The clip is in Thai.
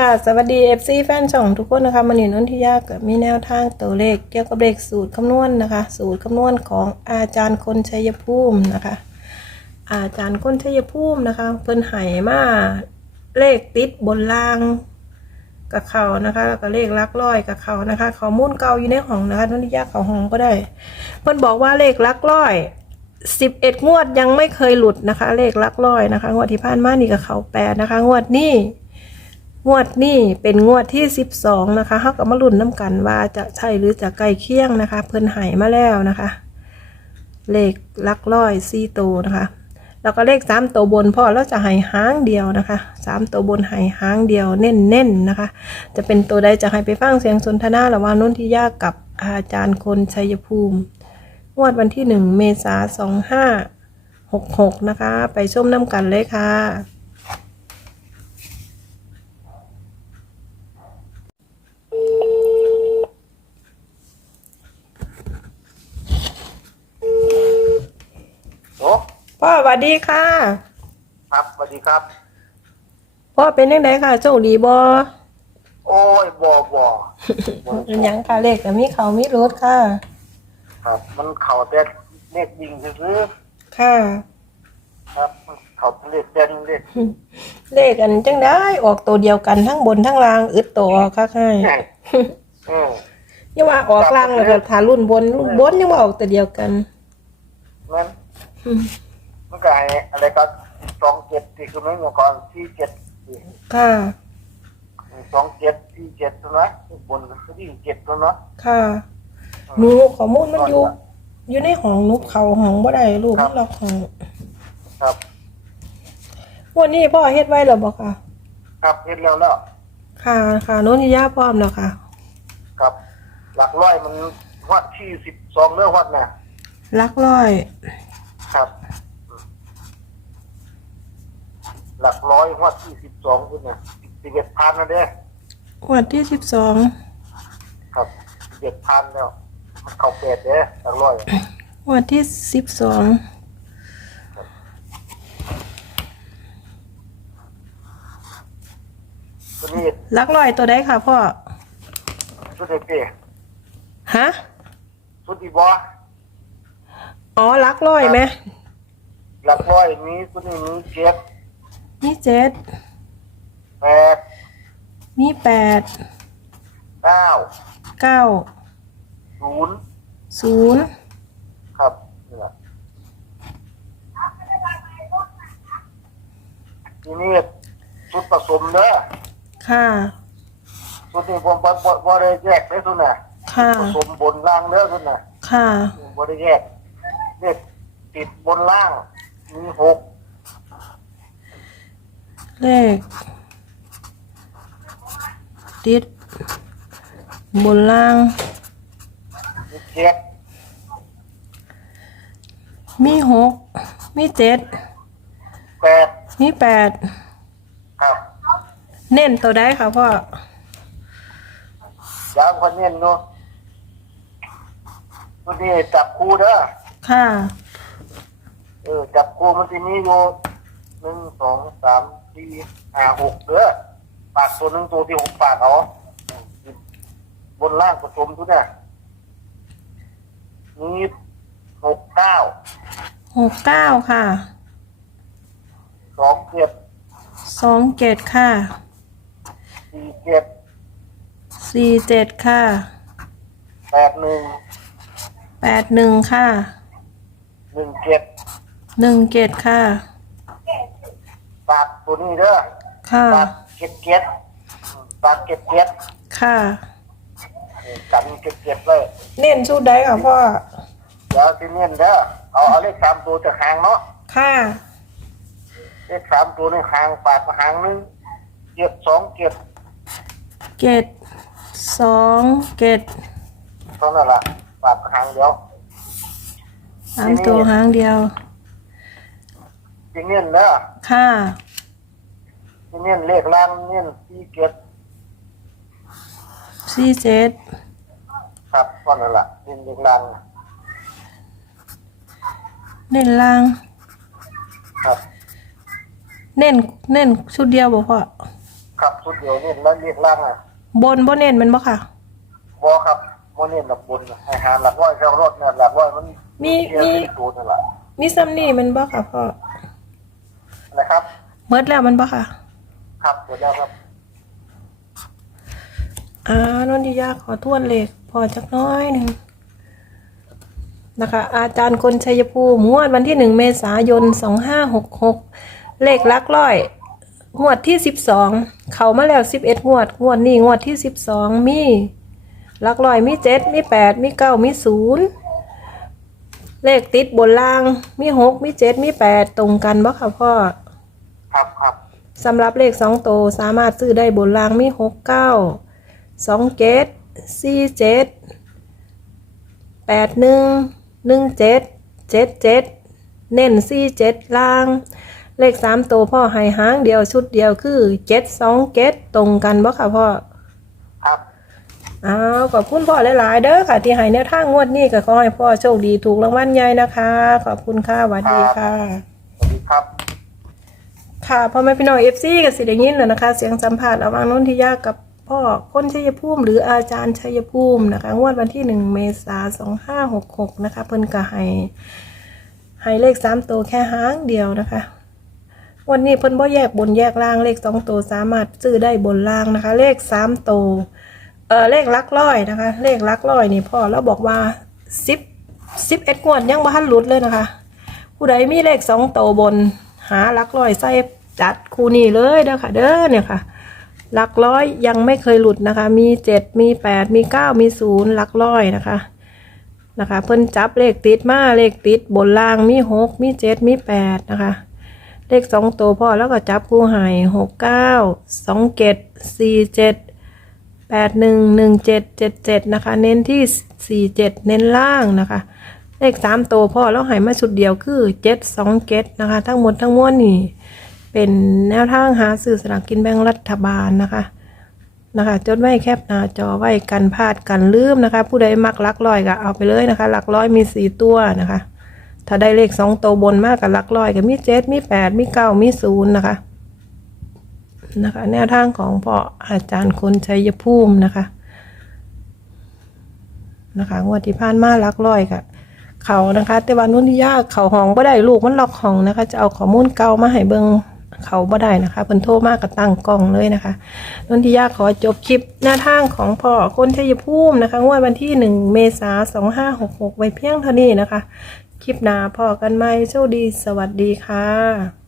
ค่ะ สวัสดี FC แฟนช่องทุกคนนะคะมันนี่นนทิยากับมีแนวทางตัวเลขเกี่ยวกับเลขสูตรคำนวณนะคะ สูตรคำนวณของอาจารย์คนชัยภูมินะคะ อาจารย์คนชัยภูมินะคะ เพิ่นให้มาเลขติดบนล่างกับเขานะคะแล้วก็เลขลักร้อยกับเขานะคะข้อมูลเก่าอยู่ในห้องนะคะนนทิยาเขาห้องก็ได้ เพิ่นบอกว่าเลขลักร้อยสิบเอ็ดงวดยังไม่เคยหลุดนะคะ เลขลักร้อยนะคะ งวดที่ผ่านมานี่กับเขาแปดนะคะ งวดนี้ งวดนี้เป็นงวดที่ 12 นะคะเฮากับมาลุ้นน้ำกันว่าจะใช่หรือจะใกล้เคียงนะคะ เพิ่นหายมาแล้วนะคะ เลขลักร้อยสี่ตัวนะคะ แล้วก็เลขสามตัวบนพ่อเราจะหายหางเดียวนะคะสามตัวบนหายหางเดียวเน้นๆนะคะ จะเป็นตัวใดจะให้ไปฟังเสียงสนทนาระหว่างนนทิยากับอาจารย์คนชัยภูมิ งวดวันที่หนึ่งเมษาสองห้าหกหกนะคะ ไปชมน้ำกันเลยค่ะ โอ้ พ่อสวัสดีค่ะ ครับสวัสดีครับ พ่อเป็นยังไงค่ะโชคดีบ่โอ้ยบ่บ่เป็นหยังค่ะเลขแต่มีเขามีรถค่ะ ครับ มันเข่าแต่เลขยิงซื้อค่ะ ๆครับมันเข่าแต่เลขเด่นเลขเลขอันจังได้ออกตัวเดียวกันทั้งบนทั้งล่างอึดตัวออกค่ะให้เอออย่าว่าออกล่างแล้วก็ทารุ่นบนรุ่นบนยังว่าออกตัวเดียวกันนั่น มันก็ไอ้อะไรก็สองเจ็ดที่คือไม่เมื่อก่อนที่เจ็ดค่ะ สองเจ็ดที่เจ็ดตัวนะบนก็ที่เจ็ดตัวเนาะค่ะ หนูข้อมูลมันอยู่ อยู่ในห้องหนูเขาห้องบ่ได้ลูกมันล็อกห้องครับวันนี้พ่อเฮ็ดไว้แล้วบ่ค่ะ ครับเห็นแล้วแล้ว ค่ะ ค่ะโน้นที่ย่าพร้อมแล้วค่ะ ครับ หลักร้อยมันวัดที่สิบสองเนื้อวัดน่ะลักร้อย ครับ หลักร้อยวัดที่สิบสองคุณน่ะสิบเอ็ดพันนะเด้งวันที่สิบสองครับเจ็ดพันแล้วมันเข้าเป็ดเด้ตั้งร้อยวันที่สิบสองตัวนี้ลักร้อยตัวใดค่ะพ่อชุดเด็กเต้ฮะชุดอีบออ๋อลักร้อยไหมหลักร้อยมีตัวนี้มีเจ็ด มีเจ็ด แปดมีแปด เก้าเก้า ศูนย์ศูนย์ ครับนี่แหละทีนี้ชุดผสมเด้อค่ะ ชุดนี้ผมบ่บ่บ่ได้แยกได้ทุนน่ะค่ะ ผสมบนล่างเด้อทุนน่ะค่ะบ่ได้แยกเลขติดบนล่าง มีหก เลขติดบนล่างมีเจ็ดมีหกมีเจ็ดแปดมีแปดครับเน้นตัวใดค่ะพ่อ ยางคนเน้นเนาะตัวนี้จับคู่เด้อค่ะ เออจับคู่มันจะมีอยู่ หนึ่งสองสามสี่ห้าหกเด้อปากตัวหนึ่งตัวที่หกปากเอาบนล่างผสมทุกเนี่ยมีหกเก้าหกเก้าค่ะ สองเจ็ดสองเจ็ดค่ะ สี่เจ็ดสี่เจ็ดค่ะ แปดหนึ่งแปดหนึ่งค่ะ หนึ่งเจ็ดหนึ่งเจ็ดค่ะ ปากตัวนี้เด้อค่ะปากเจ็ดเจ็ดปากเจ็ดเจ็ดค่ะเออกันเจ็ดเจ็ดเลย เน้นชุดใดค่ะพ่อ เดี๋ยวที่เน้นเด้อเอาเอาเลขสามตัวจากหางเนาะค่ะ เลขสามตัวในหางปากหางหนึงเจ็ดสองเจ็ดเจ็ดสองเจ็ดเท่านั้นละปากหางเดียวสามตัวหางเดียวที่เน้นเด้อค่ะที่ เน้นเลขล่างเน้นสี่เจ็ดสี่เจ็ดครับเท่านั้นละเน้นเลขล่างเน้นล่าง ครับเน้นเน้นชุดเดียวบ่พ่อครับชุดเดียวนี่แล้วเรียกล่างอะบนบ่เน้นแมันบ่ค่ะบอครับโมเนียนหลับบนให้หาหลักร้อยแค่รถเนี่ยหลักร้อยมันมีเทียบมีเป็นตัวนั่นแหละมีซ้ำนี่แมันบ่ค่ะพ่อนะครับเมิดแล้วแมันบ่ค่ะ ครับเดี๋ยวแล้วครับอ่านนทิยาขอทวนเลขพอจักน้อยหนึ่งนะคะ อาจารย์คนชัยภูมิงวดวันที่หนึ่งเมษายนสองห้าหกหกเลขหลักร้อยงวดที่สิบสองเขามาแล้วสิบเอ็ดงวด งวดนี้งวดที่สิบสองมีหลักร้อยมีเจ็ดมีแปดมีเก้ามีศูนย์เลขติดบนล่างมีหกมีเจ็ดมีแปดตรงกันบ่ค่ะพ่อ ครับครับ สำหรับเลขสองโตวสามารถซื้อได้บนรางมีหกเก้าสองเจ็ดสี่เจ็ดแปดหนึ่งหนึ่งเจ็ดเจ็ดเจ็ดเน้นสี่เจ็ดล่าง เลขสามตัวพ่อให้หางเดียวชุดเดียวคือเจ็ดสองเจ็ดตรงกันบ่ค่ะพ่อ ครับ อ้าวขอบคุณพ่อหลาย ๆ เด้อค่ะ ที่ให้แนวทางงวดนี้ก็ขอให้พ่อโชคดีถูกรางวัลใหญ่นะคะ ขอบคุณค่ะสวัสดีค่ะสวัสดีครับ ค่ะพ่อแม่พี่น้องเอฟซีกับสิได้ยินแล้วนะคะ เสียงสัมภาษณ์ระหว่างนนทิยากับพ่อคนชัยภูมิหรืออาจารย์ชัยภูมินะคะ งวดวันที่หนึ่งเมษาสองห้าหกหกนะคะ เพิ่นก็ให้ให้เลขสามตัวแค่หางเดียวนะคะวันนี้เพิ่นบ่แยกบนแยกล่างเลขสองตัวสามารถซื้อได้บนล่างนะคะ เลขสามตัวเออเลขลักร้อยนะคะ เลขลักร้อยนี่พ่อเราบอกว่าสิบสิบเอ็ดงวดยังบ่ทันหลุดเลยนะคะ ผู้ใดมีเลขสองโตวบน หาลักร้อยใส่จัดคู่นี้เลยเด้อค่ะ เด้อเนี่ยค่ะ หลักร้อยยังไม่เคยหลุดนะคะ มีเจ็ดมีแปดมีเก้ามีศูนย์หลักร้อยนะคะนะคะ เพิ่นจับเลขติดมาเลขติดบนล่างมีหกมีเจ็ดมีแปดนะคะ เลขสองตัวพ่อแล้วก็จับคู่หายหกเก้าสองเจ็ดสี่เจ็ดแปดหนึ่งหนึ่งเจ็ดเจ็ดเจ็ดนะคะ เน้นที่สี่เจ็ดเน้นล่างนะคะ เลขสามตัวพ่อแล้วหายมาชุดเดียวคือเจ็ดสองเจ็ดนะคะ ทั้งหมดทั้งมวลนี่เป็นแนวทางหาสื่อสลากกินแบ่งรัฐบาลนะคะนะคะจดไว้แคปหน้าจอไว้กันพลาดกันลืมนะคะ ผู้ใดมักลักร้อยก็เอาไปเลยนะคะหลักร้อยมีสี่ตัวนะคะ ถ้าได้เลขสองตัวบนมากกับหลักร้อยก็มีเจ็ดมีแปดมีเก้ามีศูนย์นะคะนะคะ แนวทางของพ่ออาจารย์คนชัยภูมินะคะ นะคะงวดที่ผ่านมาลักร้อยค่ะ เขานะคะ แต่ว่านุ่นที่ยาเขาห้องบ่ได้ลูกมันล็อกห้องนะคะ จะเอาข้อมูลเก่ามาให้เบิงเขาบ่ได้นะคะเพิ่นโทรมากกับตั้งกล้องเลยนะคะนุ่นที่ยาขอจบคลิปหน้าทางของพ่อคนชัยภูมินะคะงวดวันที่หนึ่งเมษาสองห้าหกหกไว้เพียงเท่านี้นะคะ คลิปหน้าพ่อกันไหมโชคดี สวัสดีค่ะ